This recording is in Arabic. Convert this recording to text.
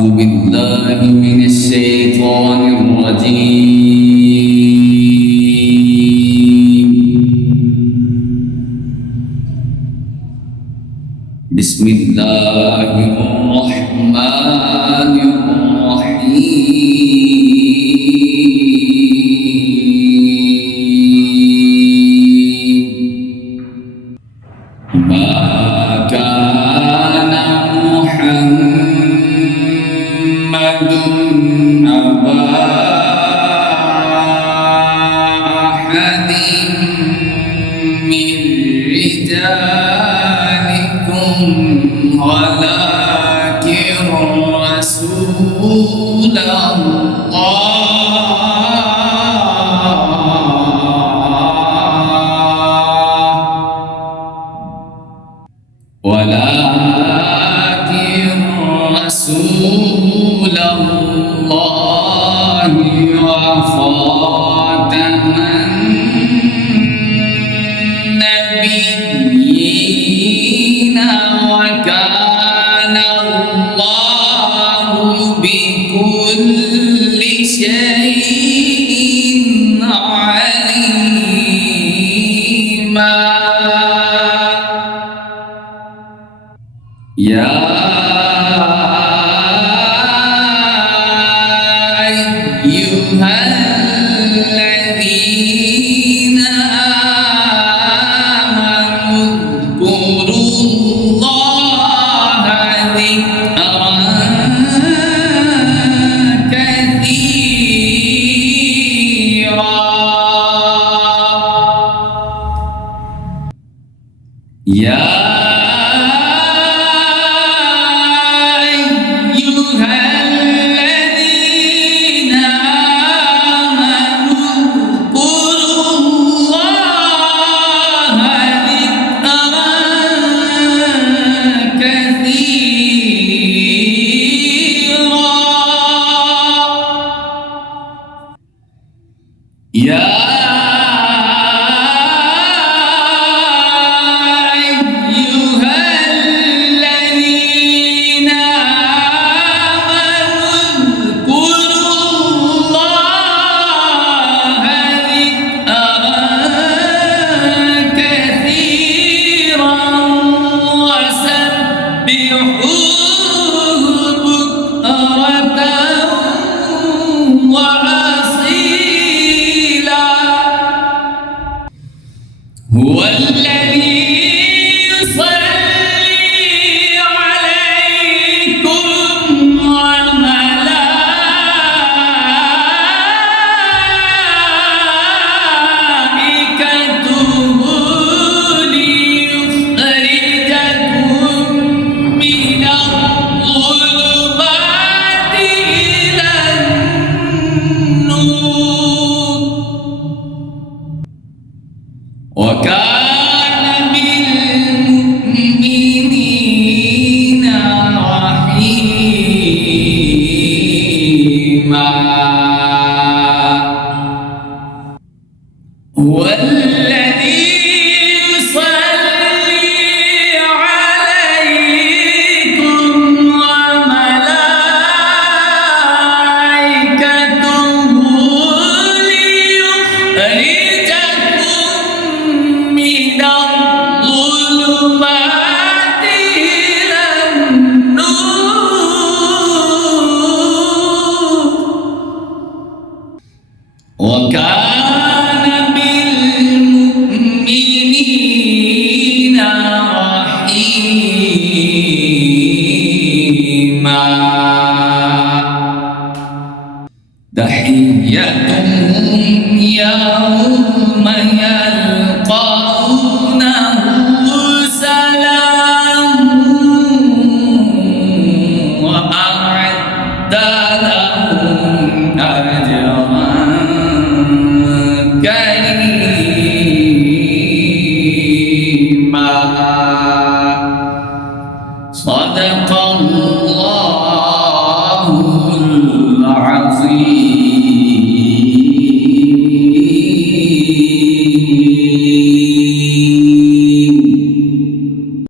أعوذ بالله من الشيطان الرجيم. بسم الله الرحمن الرحيم. ما كان محمد أبا أحد من رجالكم ولكن رسول الله وخاتم النبيين وكان الله بكل شيء عليما. يا أيها الذين آمنوا اذكروا الله ذكرا كثيرا. يا هو الذي يصلي عليكم وملائكته ليخرجكم من الظلمات إلى النور وكان بالمؤمنين رحيما. هو الذي يصلي عليكم وملائكته ليخرجكم من الظلمات إلى النور وكان بالمؤمنين رحيما. تحيتهم يوم يلقونه سلام وأعد لهم أجرا كريما. صدق الله العظيم.